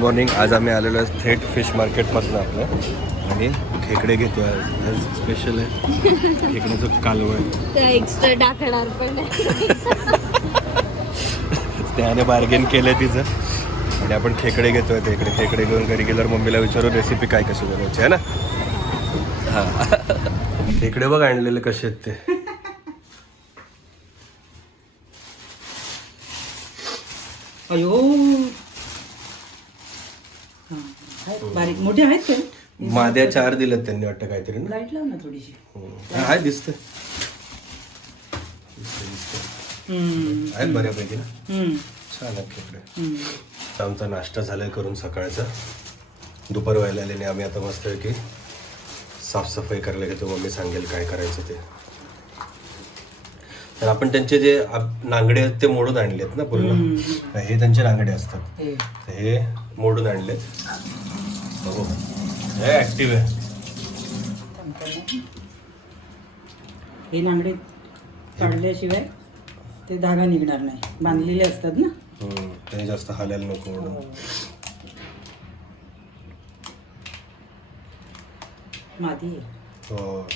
Morning. आज आम्ही आलेलो आहे थेट फिश मार्केटपासून आपलं आणि खेकडे घेतो आहे. स्पेशल आहे खेकड्याचं कालवण. एक्स्ट्रा टाकणार पण त्याने बार्गेन केलं तिचं आणि आपण खेकडे घेतोय. ते इकडे खेकडे घेऊन घरी गेल्यावर मम्मीला विचारू रेसिपी काय कशी बनवायची आहे ना. हां खेकडे बघ आणलेले कसे आहेत ते. अयो बारीक मोठे आहेत का? माद्या 4 दिलेत त्यांनी वाटतं काहीतरी ना. लाईट लाव ना थोडीशी. हाय दिसतंय आहेत बऱ्यापैकी ना. छान आहेत खेकडे. आमचा नाश्ता झालाय करून सकाळचा. दुपार व्हायला आल्याने आम्ही आता मस्त आहे की साफसफाई करायला घेतो. मम्मी सांगेल काय करायचं ते. तर आपण त्यांचे जे नांगडे आहेत ते मोडून आणलेत ना पूर्ण. हे त्यांचे नांगडे असतात. हे मोडून आणलेत. बघू हे ऍक्टिव्ह आहे. हे नांगडे काढल्याशिवाय ते धागा निघणार नाही. बांधलेले असतात ना. त्याने जास्त हालायला नको म्हणून. मादी हो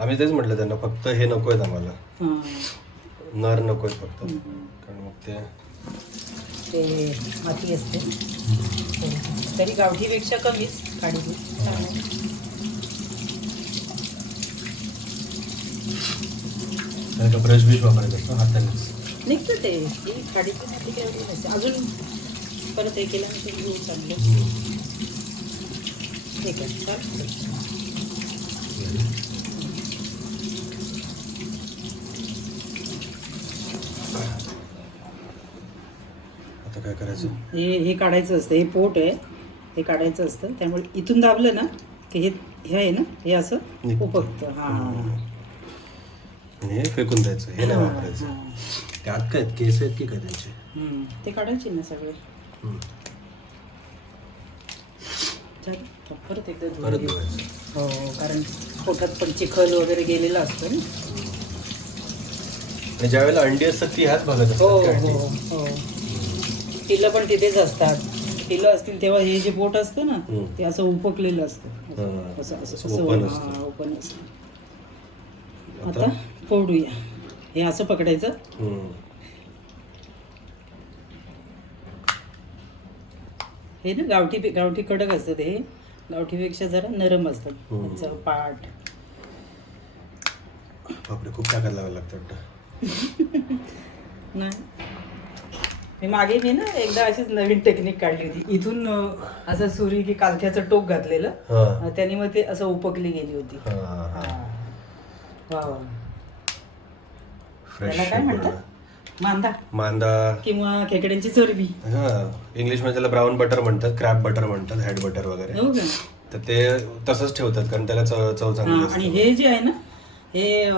आम्ही तेच म्हटलं त्यांना फक्त हे नको आहेत आम्हाला. नर नको आहेत फक्त. कारण मग ते माती असते तरी गावठीपेक्षा कमीच काढली. ब्रश बिश वापरायचं असतं हातानेच निघतं ते. ही खाडीची माती काय एवढी नसते. अजून परत हे केल्यानंतर घेऊ चांगलं. ठीक आहे चालेल. आता काय करायचं. हे काढायचं असतं. हे पोट आहे हे काढायचं असतं. त्यामुळे इथून दाबलं ना की हे आहे ना हे असं उपकतं. हां आणि हे फेकून द्यायचं. हे नाही वापरायचं. त्यात काय केस आहेत की काय त्यांचे. ते काढायचे ना सगळे. परत एकदा परत धुवायचं. धुवायचं. हो कारण पोटात पण चिखल वगैरे गेलेलं असतं ना. आणि ज्या वेळेला अंडी असतात ती ह्याच भागात हो असतात का हो अंडी? हो पिलं पण तिथेच असतात. पिलं असतील तेव्हा हे जे पोट असतं ना ते असं उपकलेलं असतं. असं असं असं ओपन असतं. ओपन असतं. आता फोडूया. हे असं पकडायचं. हे ना गावठी कडक असतं. ते गावठीपेक्षा जरा नरम असतात. त्याचं पाठ. बापरे खूप टाकायला लावायला लागतं वाटतं. नाही मी मागे मी ना एकदा अशीच नवीन टेक्निक काढली होती. इथून असं सुरी की कालख्याचं टोक घातलेलं. त्याने मग ते असं उपकली गेली होती. वा त्याला काय म्हणतात मांदा किंवा खेकड्यांची चरबी. इंग्लिश मध्ये त्याला ब्राऊन बटर म्हणतात. क्रॅब बटर म्हणतात. हेड बटर वगैरे. हो का. तर ते तसंच ठेवतात कारण त्याला चव चांगली असते. आणि हे जे आहे ना हे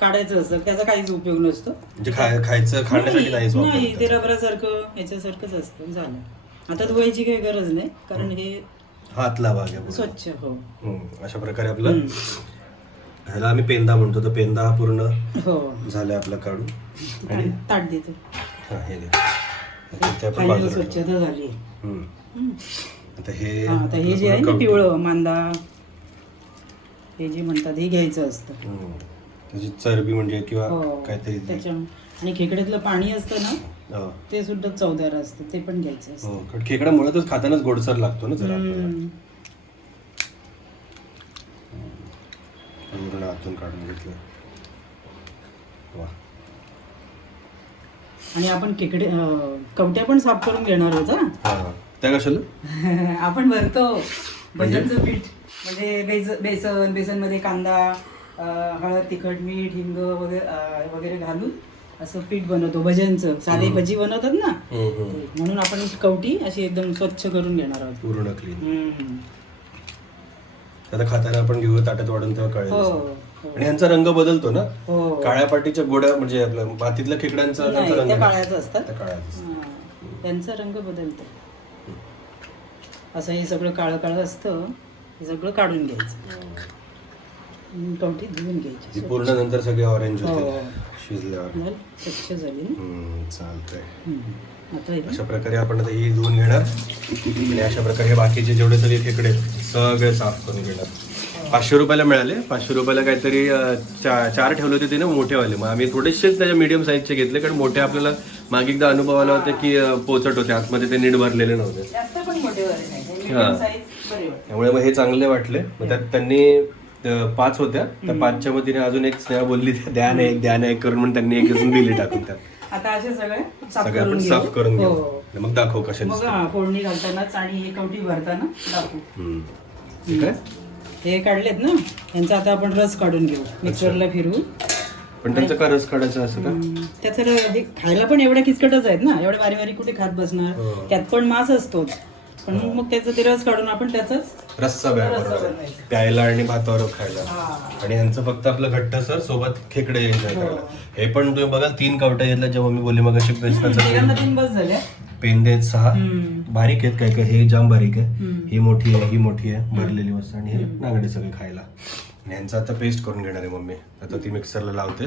काढायचं असतं. त्याचा काहीच उपयोग नसतो. म्हणजे खायचं खाण्यासाठी नाही ते रबरासारखं याच्यासारखंच असतं. झालं. आता धुवायची काही गरज नाही कारण हे हातला भाग आहे स्वच्छ. हो अशा प्रकारे आपलं ह्याला आम्ही पेंदा म्हणतो. तर पेंदा हा पूर्ण हो झालाय आपला काढून. आणि ताट देतो. हे घे. स्वच्छता झाली. आता हे जे आहे ना पिवळं मांदा हे जे म्हणतात हे घ्यायचं असतं. त्याची चरबी म्हणजे किंवा काहीतरी त्याच्या. आणि खेकड्यातलं पाणी असतं ना ते सुद्धा चवदार असतं. ते पण घ्यायचं असतं. खेकडा मुळातच खातानाच गोडसर लागतो ना जरा. पूर्ण आतून काढून घेतलं. वा. आणि आपण खेकडे कवट्या पण साफ करून घेणार होता. त्या कशाला आपण भरतो भजनचं पीठ. म्हणजे बेसन मध्ये कांदा हळद तिखट मीठ हिंग वगैरे घालून असं पीठ बनवतो. भजनचं साधे भजी बनवतात ना म्हणून आपण कवटी अशी एकदम स्वच्छ करून घेणार आहोत. पूर्ण क्लीन. आता खाताना आपण घेऊ ताटात वाढून तेव्हा कळेल. आणि यांचा रंग बदलतो ना. काळ्या पाटीच्या गोड्या म्हणजे आपल्या मातीतल्या खेकड्यांचा रंग काळ्याचा असतात. त्यांचा रंग बदलतो. असं हे सगळं काळं काळं असतं. हे सगळं काढून घ्यायचं. कवटी धुवून घ्यायची. पूर्ण नंतर सगळे ऑरेंज होते शिजल्यावर. स्वच्छ झाली ना. चालतंय. आता हे अशा प्रकारे आपण आता ही धुवून घेणार आणि अशा प्रकारे हे बाकीचे जेवढे सगळे खेकडे आहेत, सगळे साफ करून घेणार. 500 रुपयाला मिळाले. 500 रुपयाला काहीतरी 4 ठेवले होते ते ना मोठेवाले. मग आम्ही थोडेसेच त्याच्या मीडियम साईजचे घेतले, कारण मोठे आपल्याला मागे एकदा अनुभव आला होता की पोचट होते आतमध्ये, ते नीट भरलेले नव्हते. जास्त पण मोठे वाले नाही, हा. medium size बरे वाटले. त्यामुळे मग हे चांगले वाटले. मग त्यात त्यांनी 5 होत्या, त्या 5च्या मध्ये अजून एक स्नेहा बोलली द्या ना एक करून, म्हणून त्यांनी एक अजून दिली टाकून त्यात. आता असे सगळे साफ सगळे आपण करून साफ घेऊ. करून घेऊ. हो. मग दाखव कशा मग दिसतात. फोडणी घालतानाच आणि हे कवटी भरताना दाखवू. ठीक आहे. हे काढलेत ना, यांचा आता आपण रस काढून घेऊ, मिक्सरला फिरवू. पण त्यांचा का रस काढायचा असं का? त्याचं हे खायला पण एवढ्या किचकटच आहेत ना, एवढे बारीक बारीक कुठे खात बसणार. हो. त्यात पण मांस असतोच, पण मग त्याचं ते रस काढून आपण त्याचाच रस्सा रस्सा बनवायचा. प्यायला आणि भातावर खायला. हा. आणि ह्यांचं फक्त आपलं घट्टसर सोबत खेकडे एन्जॉय करायला. हे पण तुम्ही बघा 3 कवट्या घेतल्या, जेव्हा मी बोलले मग अशी तिघांना 3 बस झाल्या. पेंदे आहेत 6 बारीक आहेत, काय काय हे जाम बारीक आहे. ही मोठी आहे, ही मोठी आहे भरलेली मस्त, आणि हे नांगडे सगळे खायला. आणि ह्यांचं आता पेस्ट करून घेणार आहे मम्मी. आता ती मिक्सरला लावते.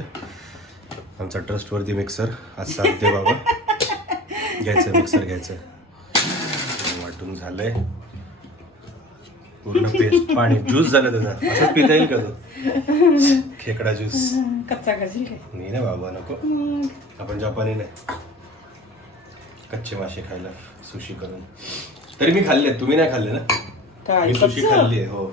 आमचा ट्रस्टवरती मिक्सर आज सांगते बाबा. घ्यायचं मिक्सर घ्यायचं. वाटून झालंय पूर्ण पेस्ट, पाणी ज्यूस झालं त्याचा. असंच पिता येईल का तो खेकडा ज्यूस? कच्चा खाशील काय? नाही ना बाबा, नको. आपण जपानी नाही, कच्चे मासे खायला सुशी करून. तरी मी खाल्ले, तुम्ही नाही खाल्ले ना? काय मी सुशी कच्चं? खाल्ली आहे. हो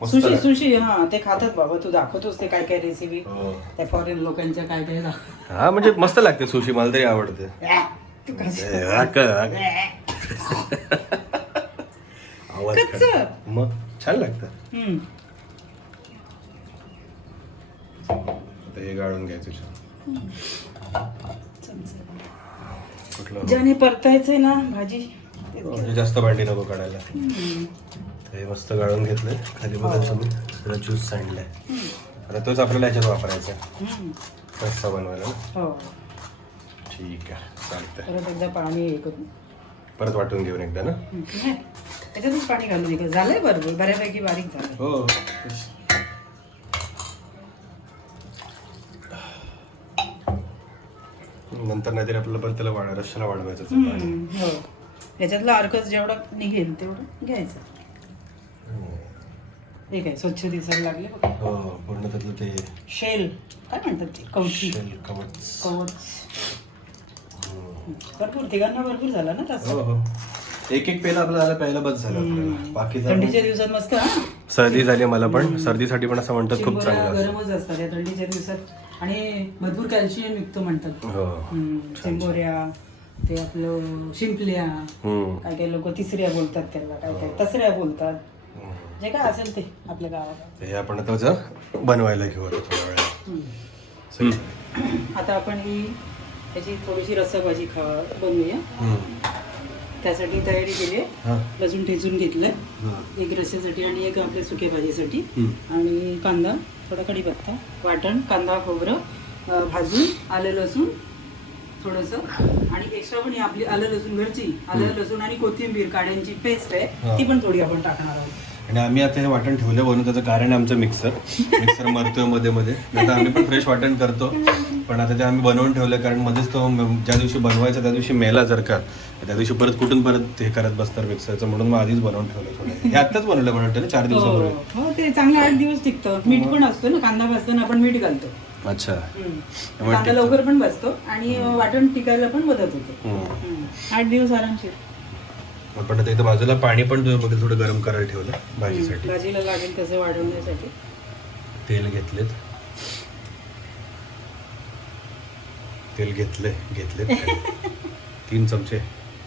मस्त सुशी लागते. सुशी हा ते खातात बाबा, तू दाखवतोस ते काय काय रेसिपी हो. त्या फॉरेन लोकांच्या काय काय दाखव. हा म्हणजे मस्त लागते सुशी, मला तरी आवडते. तू कसं- आवाज कच्चं? काढ. मग छान लागतं. हम्म. आता हे गाळून घ्यायचं. कुठलं? ज्याने परतायचंय ना भाजी ते म्हणजे जास्त भांडी नको काढायला. हे मस्त गाळून घेतलंय. खाली बघा तुम्ही, त्याला ज्यूस सांडलाय. आता तोच आपल्याला याच्यात वापरायचा हम्म. रस्सा बनवायला ना. हो. ठीक आहे, चालतंय. परत एकदा पाणी हे करून परत वाटून घेऊन एकदा ना. नाही, त्याच्यातच पाणी घालून दे. झालंय बरोबर, बऱ्यापैकी बारीक झालं. हो. नंतर नाहीतरी आपल्याला परत त्याला रश्श्याला वाढवायचं पाणी. हो, याच्यातला अर्कच जेवढा निघेल तेवढं घ्यायचं. हे काय स्वच्छ दिसायला लागले बघ. हो, पूर्ण त्यातलं ते शेल काय म्हणतात ते, कवची शेल कवच. कवच. भरपूर तिघांना भरपूर झाला ना तसं. हो हो, एक पेला आपल्याला प्यायला बस झालं आपल्याला. बाकी थंडीच्या दिवसात मस्त हा? सर्दी झाली मला पण. सर्दीसाठी पण असं म्हणतात खूप चिंबोऱ्या चांगलं असतं. गरमच असतात या थंडीच्या दिवसात, आणि भरपूर कॅल्शियम युक्त म्हणतात. हो. चिंबोऱ्या, ते आपलं शिंपल्या, काय काय लोक तिसऱ्या बोलतात त्याला, काय काय तसऱ्या बोलतात, जे काय असेल ते आपल्या गावात. हे आपण आता बनवायला घेऊ आता थोड्या वेळा. आता आपण ही त्याची थोडीशी रस्साभाजी बनवूया. त्यासाठी तयारी केली आहे. लसूण ठेचून घेतलंय, एक रस्स्यासाठी आणि एक आपल्या सुक्या भाजीसाठी, आणि कांदा, थोडा कढीपत्ता, वाटण, कांदा खोबरं भाजून, आलं लसूण थोडंसं, आणि एक्स्ट्रा पण ही आपली आलं लसूण घरची आलं लसूण आणि कोथिंबीर काड्यांची पेस्ट आहे, ती पण थोडी आपण टाकणार आहोत. आणि आम्ही आता हे वाटण ठेवलं बनवून, त्याचं कारण आहे आमचं मिक्सर मरतोय मध्ये मध्ये. आता आम्ही पण फ्रेश वाटण करतो, पण आता ते आम्ही बनवून ठेवलं, कारण मध्येच तो ज्या दिवशी बनवायचा त्या दिवशी मेला जर का, त्या दिवशी परत हे करत बसणार मिक्सरचं, म्हणून मग आधीच बनवून ठेवलं थोडं. हे आत्ताच बनवलं म्हणतो ना 4 दिवसापूर्वी. हो, ते चांगलं 8 दिवस टिकतं. मीठ पण असतो ना, कांदा भाजताना आपण मीठ घालतो. अच्छा. कांदा लवकर पण भाजतो आणि वाटण टिकायला पण मदत होते. 8 दिवस आरामशीर. पण आता इथं बाजूला पाणी पण तुम्ही बघा थोडं गरम करायला ठेवलं भाजीसाठी. भाजीला लागेल तसं वाढवण्यासाठी. तेल घेतले 3 चमचे.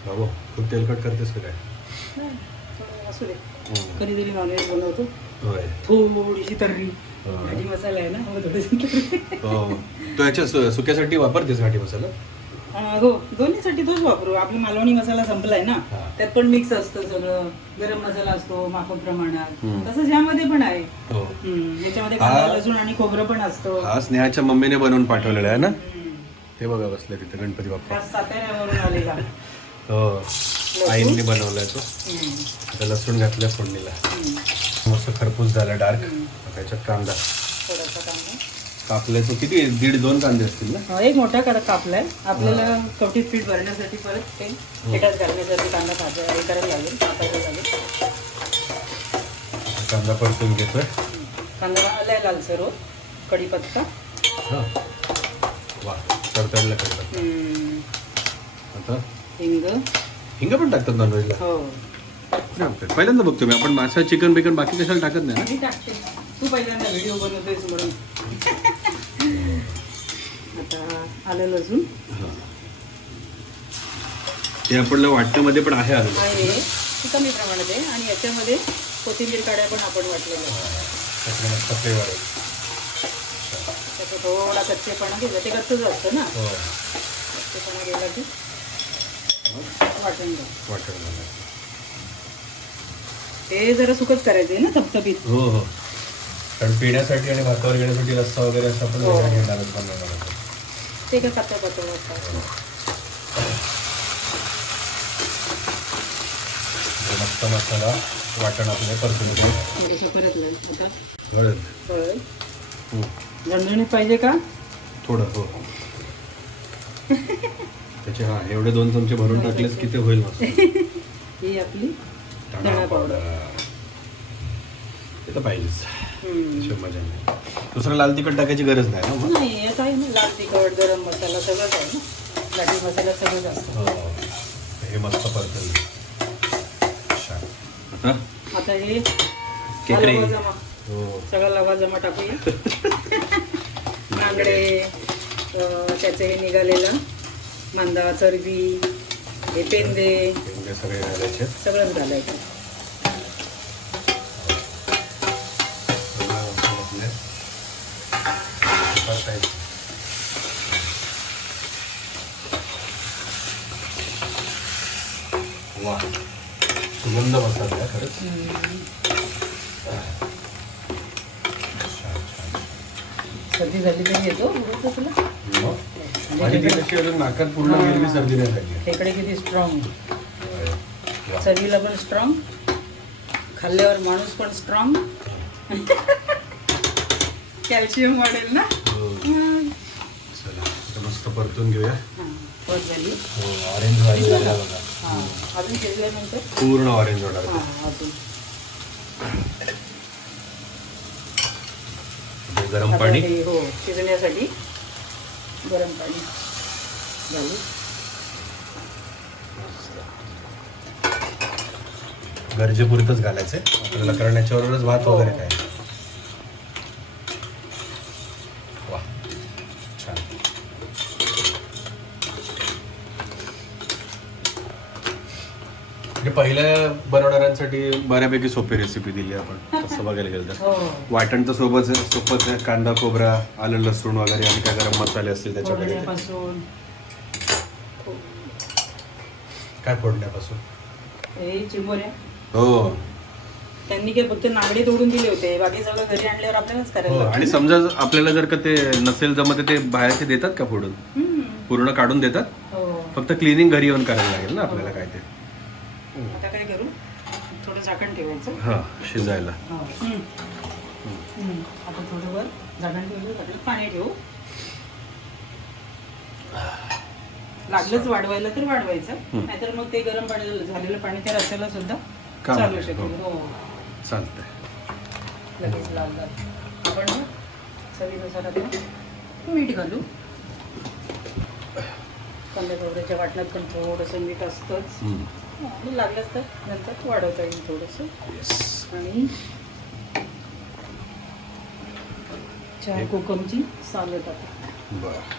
बाबू खूप तेलकट करतेस का काय? असू दे, कधीतरी नॉनव्हेज बनवतो. होय. थोडीशी तर्री भाजी मसाला आहे ना, हो थोडीशी. हो, तो ह्याच्या सुक्यासाठी वापरतेस घाटी मसाला? हो, दोन्हीसाठी तोच वापरू. आपला मालवणी मसाला संपलाय ना, त्यात पण मिक्स असतं सगळं. गरम मसाला असतो माप प्रमाणात, तसंच यामध्ये पण आहे. याच्यामध्ये कांदा लसूण आणि खोबरं पण असतं. हा स्नेहाच्या मम्मीने बनवून पाठवलेला आहे ना, ते बघा बसले तिथे गणपती बाप्पा. खास साताऱ्यावरून आलेला. हो, आईंनी बनवलाय तो. आता लसूण घातलं फोडणीला, मस्त खरपूस झाला डार्क. त्याच्यात कांदा, थोडासा कांदा, कापले तो किती 1.5-2 कांदे असतील ना. एक मोठा कडक कापलाय. आपल्याला कवटीत पीठ भरण्यासाठी परत ते पिठात घालण्यासाठी कांदा हे करायला लागेल, कापायला लागेल. कांदा परतून घेतोय. कांदा आलाय लालसर हो. कढीपत्ता. हां वा तडतडलं कढीपत्ता. आता हिंग पण टाकतात नॉनव्हेजला. हो पहिल्यांदा बघतो मी. आपण मासा चिकन बिकन बाकी कशाला टाकत नाही ना. मी टाकते. तू पहिल्यांदा व्हिडिओ बनवतोयस म्हणून. आता आलं लसूण ते आपल्याला वाटण्यामध्ये पण आहे आलं आहे, ते कमी प्रमाणात आहे. आणि याच्यामध्ये कोथिंबीर काड्या पण आपण वाटलेल्या मस्त फ्लेवर आहे. त्याचा थोडा कच्चेपणा गेला, ते कच्चंच असतं ना. हो कच्चेपणा गेला की वाटून घ्या. वाटण ते जरा सुकच करायचं आहे ना, थपथपीत. हो हो. कारण पिण्यासाठी आणि भातावर घेण्यासाठी रस्सा वगैरे असं आपण हो. वेगळा घेणारच बनवणार. ते काय पातळ पातळ असतात. मस्त मसाला वाटण आपले परतून घेऊ. थोडंसं परतलं आता. हळद. हळद झणझणीत पाहिजे का? थोडं हो. त्याचे हा एवढे 2 चमचे भरून टाकलेस की ते होईल मस्त. ही आपली धणा पावडर. ते तर पाहिजेच. शिवाय मजा नाही. दुसरं लाल तिखट टाकायची गरज नाही ना मग. नाही, यात आहे ना लाल तिखट, गरम मसाला सगळंच आहे ना. लाठी मसाला सगळंच असतं. हो. हे मस्त परतून. आता हे खेकडे. लवा जमा, हो. सगळा लवा जमा टाकूया. बांगडे, त्याचे हे निघालेलं मांदा, चरबी, हे पेंदे, हे सगळे घालायचे. सगळंच घालायचं. वा सुगंध मसाला आहे खरंच. सर्दी झाली तरी येतो तुला. आणि ती कशी अजून नाकात पूर्ण गेलेली सर्दी नाही झाली. खेकडे किती स्ट्रॉंग, चवीला पण स्ट्रॉंग, खाल्ल्यावर माणूस पण स्ट्रॉंग. कॅल्शियम वाढेल ना. चला मस्त परतून घेऊया. परत झाली. ऑरेंज वाढला बघा. अजून शिजल्यानंतर पूर्ण ऑरेंज होणार. अजून गरम पाणी. हो, शिजण्यासाठी गरम पाणी घालू. गरजेपुरतच घालायचे आपल्याला, कारण याच्यावरच भात वगैरे काय. वा छान. म्हणजे पहिल्या बनवणाऱ्यांसाठी बऱ्यापैकी सोपी रेसिपी दिली आपण तसं बघायला गेलं तर. वाटण तर सोबत आहे. कांदा, खोबरा, आलं, लसूण वगैरे आणि काय गरम मसाले असतील त्याच्यामध्ये. काय फोडण्यापासून हे चिंबोऱ्या. हो. त्यांनी काय फक्त नागडे तोडून दिले होते, बाकी सगळं घरी आणल्यावर आपल्यालाच करायला. आणि समजा आपल्याला जर का ते नसेल जमत ते बाहेरचे देतात का फोडून, पूर्ण काढून देतात. फक्त क्लिनिंग घरी येऊन करायला लागेल ना आपल्याला काय ते. आता काय करू, थोडं झाकण ठेवायचं. हा शिजायला. आता थोडं वर झाकण ठेवलं, पाणी ठेवू. लागलंच वाढवायला तर वाढवायचं, नाहीतर मग ते गरम पाणी झालेलं पाणी त्या रस्त्याला सुद्धा चालू शकेल. हो चालतंय. लगेच लाल लाल. आपण चवीनुसार आता मीठ घालू. कांदा खोबऱ्याच्या वाटणात पण थोडंसं मीठ असतंच. आणि लागलंच तर नंतर वाढवता येईल थोडंसं. आणि चार कोकमची सालं टाकू. बरं.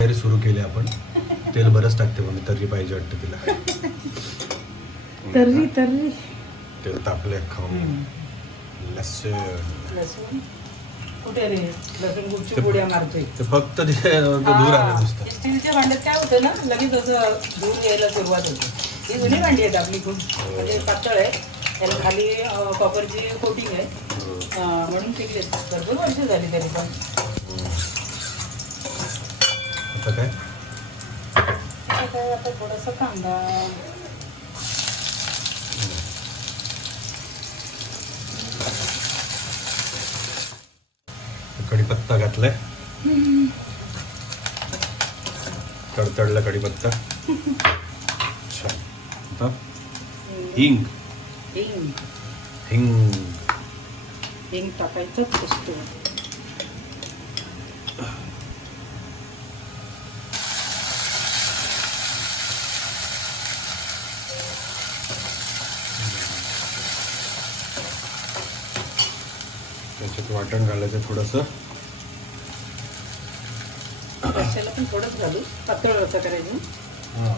तरी सुरू केली आपण. तेल बरंच टाकते म्हणून तर्री पाहिजे वाटतं तिला. तर्री तर्री तेल तापले खाऊन. लसूण कुठे रे, लसूण गुपची पुड्या मारतोय. ते फक्त दूर आलं नुसतं. स्टीलच्या भांड्यात काय होतं ना, लगेच असं दूर यायला सुरुवात होते. ही जुनी भांडी आहेत आपली, खूप म्हणजे पातळ आहे. त्याला खाली कॉपरची कोटिंग आहे, म्हणून टिकले. भरपूर वर्ष झाली तरी पण. आता काय काय आता थोडासा कांदा, कढीपत्ता घातलाय, तडतडला कढीपत्ता. अच्छा, आता हिंग हिंग हिंग हिंग टाकायचंच असतो. त्याच्यात वाटण घालायचं थोडंसं. रश्श्याला पण थोडंच घालू, पातळ रस्सा करायचं. हां,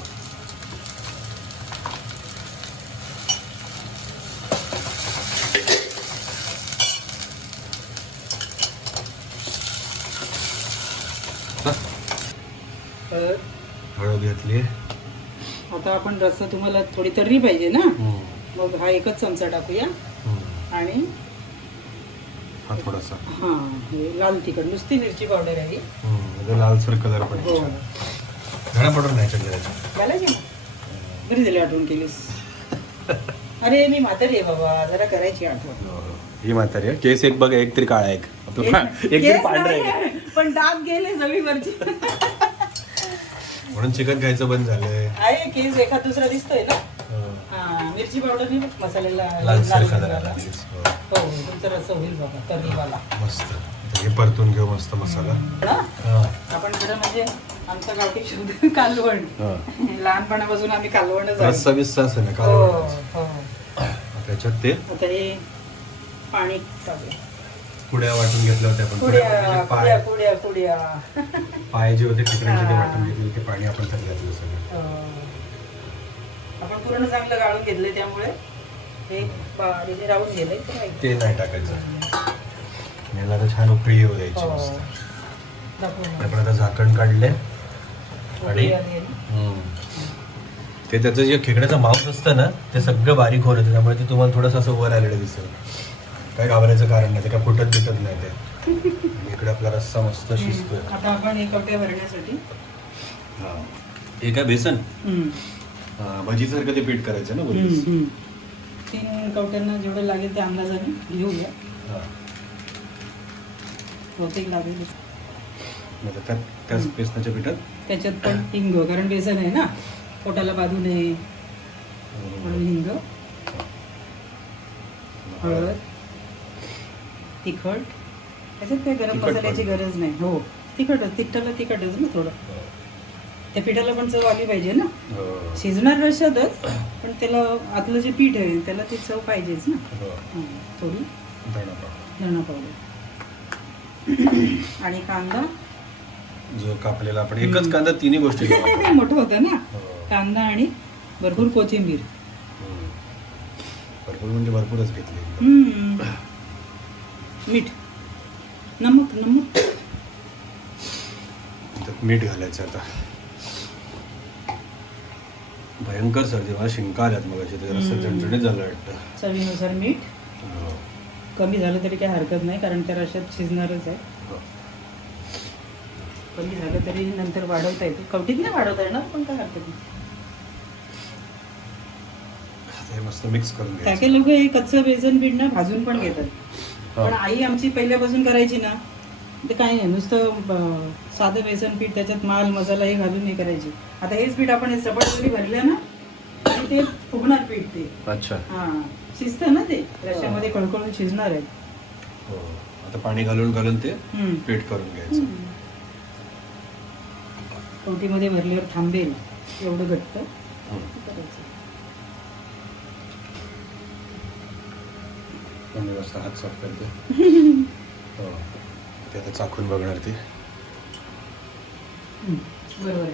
तर हळद घातली. आता आपण रस्सा तुम्हाला थोडी तर्री पाहिजे ना, मग हा एकच चमचा टाकूया. आणि हा थोडासा हा हे लाल तिखट, नुसती मिरची पावडर आहे. म्हणजे लालसर कलर पण हो धणा पावडर नाही टाकायचं. घालायची ना, बरी झाली आठवण केलीस. अरे मी म्हातारी आहे बाबा, जरा करायची आठवण. ही म्हातारी आहे. केस एक बघ, एक तरी काळा आहे, एक तरी केस पांढरा नाही आहे. आहे, पण डाग गेले जमीवरची. म्हणून चिकन खायचं बंद झालंय. आहे केस एखाद दुसरा दिसतोय ना. हा मिरची पावडर नाही बघ, मसाल्याला लालसर कलर झाला. आला. हो तुमचा रस्सा होईल बाबा तर्रीवाला. मस्त. आता हे परतून घेऊ मस्त मसाला. आपण खरं म्हणजे आमचा गावठी शब्द कालवण. लहानपणापासून आम्ही कालवणच आहे. रस्सा बिस्सा असं ना हो कालवण. हो. त्याच्यात ते आता हे पाणी टाकूया. पुड्या वाटून घेतल्या होत्या आपण. पुड्या म्हणजे पुड्या पुड्या पुड्या. पाय जे होते खेकड्यांचे ते वाटून घेतले, ते पाणी आपण त्यात घातलं सगळं. आपण पूर्ण चांगलं गाळून घेतलंय, त्यामुळे हे बारीक राहून गेलंय. ते नाही टाकायचं. याला तर छान उकळी येऊ द्यायची मस्त. आपण आता झाकण काढले आणि ते त्याचं जे खेकड्याचं मांस असतं ना, ते सगळं बारीक होत होतं, त्यामुळे ते तुम्हाला थोडंसं असं वर आलेलं दिसेल. काय घाबरायचं कारण नाही, ते काय फुटत बिटत नाही. ते इकडे आपला रस्सा मस्त शिजतोय. आता आपण हे कवट्या भरण्यासाठी हे काय बेसन भजीसारखं ते पीठ करायचं ना. 3 कवट्यांना जेवढं लागेल त्या अंदाजाने घेऊया. बहुतेक लागेल त्याच बेसनाच्या पिठात त्याच्यात पण हिंग, कारण बेसन आहे ना, पोटाला बांधू नये म्हणून हिंग, हळद, तिखट. त्याच्यात काही गरम मसाल्याची गरज नाही. हो तिखटच, तिखटच ना थोडं. त्या पिठाला पण चव आली पाहिजे ना. शिजणार रश्शातच, पण त्याला आतलं जे पीठ आहे त्याला ती चव पाहिजेच ना. थोडी धणा पावडर आणि कांदा जो कापलेला आपण एकच कांदा तिन्ही गोष्टी मोठं होतं ना. कांदा आणि भरपूर कोथिंबीर. भरपूर म्हणजे भरपूरच घेतली. मीठ, नमक मीठ घालायचं. आता भयंकर सर्दी, मला शिंका आल्यात मग रस्सा झणझणीत झालं वाटतं. चवीनुसार मीठ. कमी झालं तरी काही हरकत नाही, कारण त्या रश्श्यात शिजणारच आहे. कमी झालं तरी नंतर वाढवता येते. कवटीत नाही वाढवता येणार, पण काय हरकत नाही. मस्त मिक्स करून काय काय लोक हे कच्चं बेसन पीठ ना भाजून पण घेतात, पण आई आमची पहिल्यापासून करायची ना, ते काही नाही, नुसतं साधं बेसन पीठ, त्याच्यात माल मसाला हे घालून हे करायची. आता हेच पीठ आपण हे सपाट जरी भरलं ना, आणि ते फुगणार पीठ. ते अच्छा शिजतं ना, ते रश्श्यामध्ये कळकळून शिजणार आहे. आता पाणी घालून घालून ते पीठ करून घ्यायचं. कवटीमध्ये भरल्यावर थांबेल एवढं घट्ट करायचं. हात साफ करते. ते आता चाखून बघणार ती. बरोबर आहे.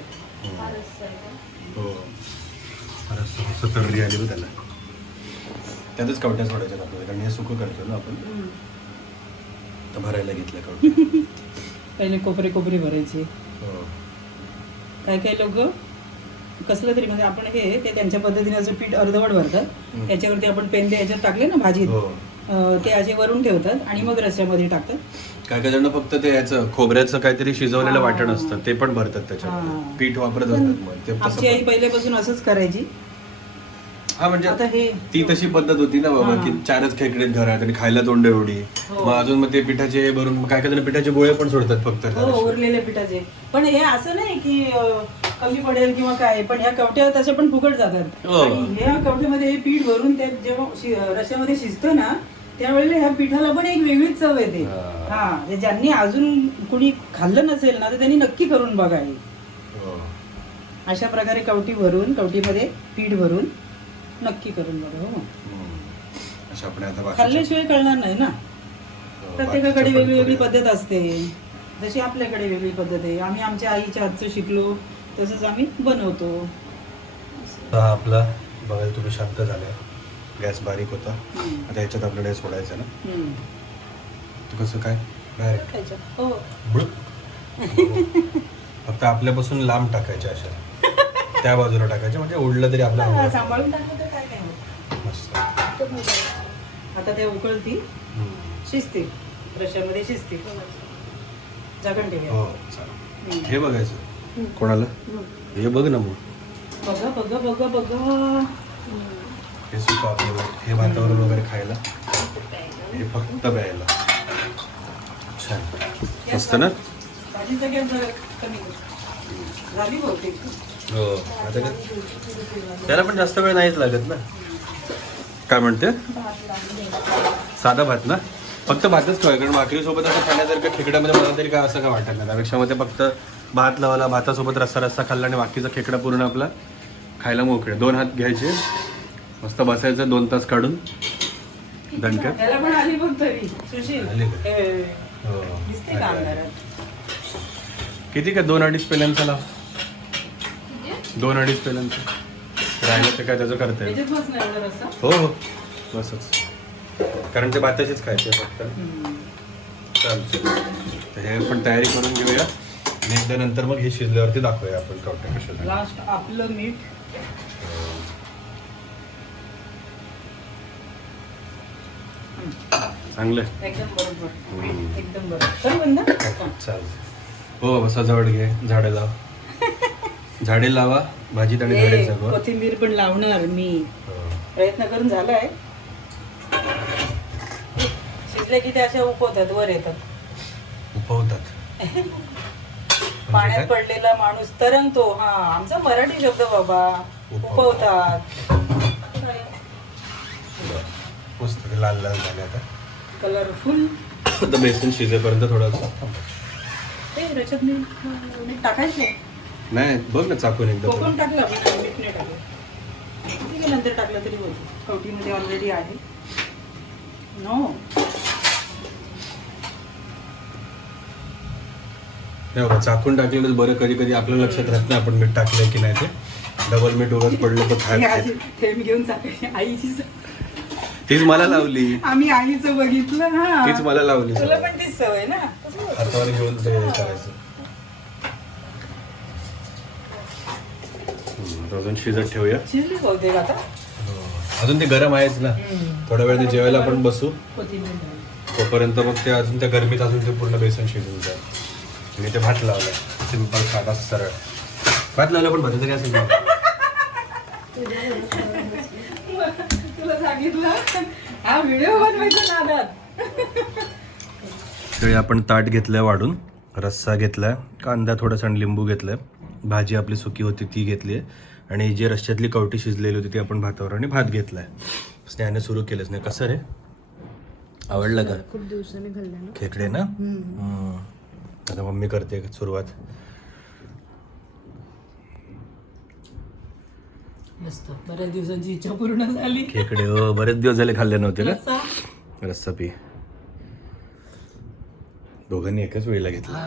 हो मस्त तर्री आली बघ त्याला. त्यातच कवट्या सोडायच्या आपल्याला, कारण हे सुकं करतो ना आपण. तर भरायला घेतलं कवट्या. पहिले कोपरे भरायचे. काही काही लोक कसलं तरी, म्हणजे आपण हे ते त्यांच्या पद्धतीने असं पीठ अर्धवट भरतात, त्याच्यावरती आपण पेंदे ह्याच्यात टाकले ना भाजीत, ते असे वरून ठेवतात आणि मग रश्श्यामध्ये टाकतात. काय काय जण फक्त ते याचं खोबऱ्याचं काहीतरी शिजवलेलं वाटण असतं ते पण भरतात त्याच्यामध्ये, पीठ वापरत असतात. मग ते आमची आई पहिल्यापासून असंच करायची. हा म्हणजे आता हे ती तशी पद्धत होती ना बाबा, की 4च खेकडे घरात आणि खायला तोंड एवढी. मग अजून मग ते पिठाचे भरून काय काय जण पिठाचे गोळे पण सोडतात फक्त. हो, उरलेल्या पिठाचे. पण हे असं नाही की कमी पडेल किंवा काय, पण ह्या कवट्या तशा पण फुकट जातात. आणि ह्या कवट्यामध्ये हे पीठ भरून ते जेव्हा रश्यामध्ये शिजतं ना, त्यावेळेला ह्या पिठाला पण एक वेगळीच चव येते. हा, ज्यांनी अजून कुणी खाल्लं नसेल ना, तर त्यांनी नक्की करून बघा हे. अशा प्रकारे कवटीमध्ये पीठ भरून नक्की करून बघा. हो, खाल्ल्याशिवाय कळणार नाही ना. प्रत्येकाकडे वेगळी वेगळी पद्धत असते. जशी आपल्याकडे वेगळी पद्धत आहे. आम्ही आमच्या आईच्या हातचं शिकलो, तसंच आम्ही बनवतो. आपला बघायला तुम्ही शांत झाले, गॅस बारीक होता. आता याच्यात आपल्याला सोडायचं ना, कसं काय हो, फक्त आपल्यापासून लांब टाकायचे, अशा त्या बाजूला टाकायचे, म्हणजे उडलं तरी आपल्याला सांभाळून टाकलं तर काय होत. मस्त. आता ते उकळती, शिजते, रश्यामध्ये शिजते. झाकण ठेवूया. हो, चालेल. हे बघायचं कोणाला, हे बघ ना. मग बघा बघा बघा बघा, हे सुका आपल्याला, हे भातावर वगैरे खायला, हे फक्त प्यायला छान मस्त ना. भाजीचा गॅस कमी झाली बहुतेक. हो, आता काय त्याला पण जास्त वेळ नाहीच लागत ना. काय म्हणते, साधा भात ना, फक्त भातच ठेवाय, कारण भाकरीसोबत असं खाण्यासारखं खेकड्यामध्ये मला तरी काय असं काय वाटत नाही. त्यापेक्षा मध्ये फक्त भात लावला, भातासोबत रस्सा खाल्ला आणि बाकीचा खेकडा पूर्ण आपला खायला मोकळे. 2 हात घ्यायचे, मस्त बसायचं 2 तास काढून दणक्यात. त्याला पण आली बघ तरी सुशील. हो. दिसते का अंधारात? किती काय 2-2.5 पेल्यांचा लाव, 2-2.5 पेल्यांचा राहिलं तर काय त्याचं करता येईल. त्याच्यात बस नाही एवढा रस्सा. हो हो, बसच, कारण ते भाताचेच खायचे फक्त. चालतं, तर हे पण तयारी करून घेऊया आणि एकदा नंतर मग हे शिजल्यावरती दाखवूया आपण कवट्या कशा झाल्या. लास्ट आपलं मीठ. चांगलं एकदम बरोबर, एकदम बरोबर. तर बंद चालेल. हो, बसा, जवळ घे, झाडे लाव. झाडे लावा भाजीत आणि झाडे जगवा. कोथिंबीर पण लावणार मी, प्रयत्न करून झालाय. शिजले की ते अशा उपवतात, वर येतात. उपवतात, पाण्यात पडलेला माणूस तरंगतो. हा, आमचा मराठी शब्द बाबा, उपवतात. मस्त लाल लाल झाले आता, कलरफुल. आता बेसन शिजेपर्यंत थोडंसं ते रचत मीठ टाकायचं नाही. बघ ना चाकून एकदम. कोकम टाकलं, मीठ नाही टाकलं. ठीक आहे, नंतर टाकलं तरी होतं. कवटीमध्ये ऑलरेडी आहे. नो, नाही बाबा, चाकून टाकलेलं बरं. कधी कधी आपल्या लक्षात राहत नाही आपण मीठ टाकलंय की नाही. ते डबल मीठ उगाच पडलं तर खायला. थेंब घेऊन टाकायची. आईची तीच मला लावली, आम्ही आईचं बघितलं. हा, तीच मला लावली. तुला पण तीच सवय ना, हातावर घेऊन ते करायचं. अजून शिजत ठेवूया. शिजली बहुतेक आता. अजून ते गरम आहेच ना, थोड्या वेळ ते जेवायला आपण बसू. कोथिंबीर तोपर्यंत मग ते अजून त्या गरमीत अजून ते पूर्ण बेसन शिजून जाईल. आणि ते भात लावलाय, सिंपल, साधा, सरळ भात लावला. पण भाताचं काय असेल तुला सांगितलं, हा व्हिडिओ बनवायचा नादात. तरी आपण ताट घेतलंय वाढून, रस्सा घेतलाय, कांदा थोडासा आणि लिंबू घेतलाय, भाजी आपली सुकी होती ती घेतली आहे, आणि जे रश्श्यातली कवटी शिजलेली होती ती आपण भातावर आणि भात घेतलाय. स्नेहाने सुरू केलंच नाही. कसं रे, आवडलं का? खूप दिवसांनी खाल्लं ना खेकडे ना. आता मम्मी करते सुरुवात. मस्त, बऱ्याच दिवसांची इच्छा पूर्ण झाली. खेकडे हो, बरेच दिवस झाले खाल्ले नव्हते ना. रस्सा. रस्सा पी. दोघांनी एकाच वेळेला घेतला.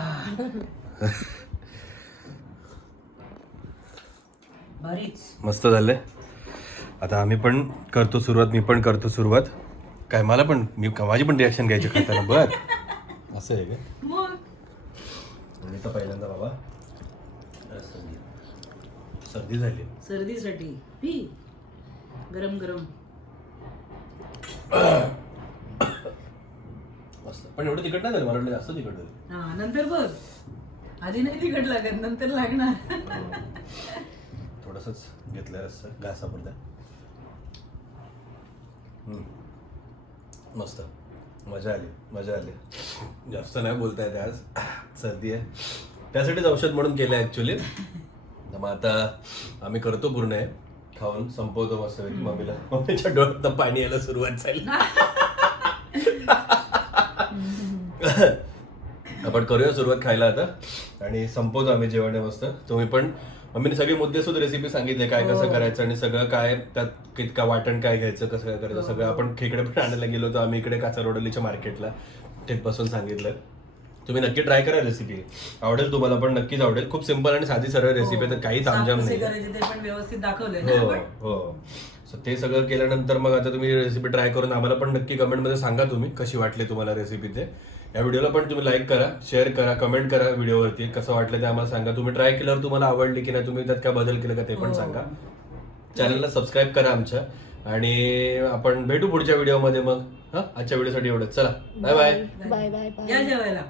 भारीच मस्त झालंय. आता आम्ही पण करतो सुरुवात, मी पण करतो सुरुवात. काय मला पण, माझी पण रिॲक्शन घ्यायची खाताना. बर, असं आहे का? मग आणि तर पहिल्यांदा बाबा सर्दी झाली. सर्दीसाठी पी, गरम गरम. मस्त. पण एवढं तिखट नाही झालं, मला वाटलं जास्त तिखट झालं. हा नंतर बघ, आधी नाही तिखट लागत, नंतर लागणार. थोडंसंच घेतलं असतं घासापुरतं. मस्त, मजा आली. जास्त नाही बोलता येते आज, सर्दी आहे, त्यासाठीच औषध म्हणून केलं आहे ॲक्च्युली. मग आता आम्ही करतो पूर्ण आहे, खाऊन संपवतो मस्त पैकी. मम्मीच्या डोळ्यात पाणी यायला सुरुवात झाली. आपण करूया सुरुवात खायला आता आणि संपवतो आम्ही जेवण मस्त. तुम्ही पण, मम्मीने सगळे मुद्देसूद रेसिपी सांगितले, काय कसं करायचं आणि सगळं काय त्यात कितका वाटण काय घ्यायचं, कसं काय करायचं सगळं. आपण खेकडे पण आणायला गेलो होतो आम्ही इकडे काचारवडलीच्या मार्केटला, तिथपासून सांगितलं. तुम्ही नक्की ट्राय करा रेसिपी, आवडेल तुम्हाला, पण नक्कीच आवडेल. खूप सिंपल आणि साधी सरळ रेसिपी आहे, तर काही तामझाम नाही. ते पण व्यवस्थित दाखवलंय ना हो आपण. हो. सो ते सगळं केल्यानंतर मग आता तुम्ही रेसिपी ट्राय करून आम्हाला पण नक्की कमेंटमध्ये सांगा तुम्ही कशी वाटली तुम्हाला रेसिपी. ते या व्हिडिओला पण तुम्ही लाईक करा, शेअर करा, कमेंट करा व्हिडिओवरती, कसं वाटलं ते आम्हाला सांगा. तुम्ही ट्राय केल्यावर तुम्हाला आवडली की नाही, तुम्ही त्यात काय बदल केला का ते पण सांगा. चॅनलला सबस्क्राईब करा आमच्या, आणि आपण भेटू पुढच्या व्हिडिओमध्ये. मग आजच्या व्हिडिओसाठी एवढंच, चला bye bye. Bye bye bye. या जेवायला.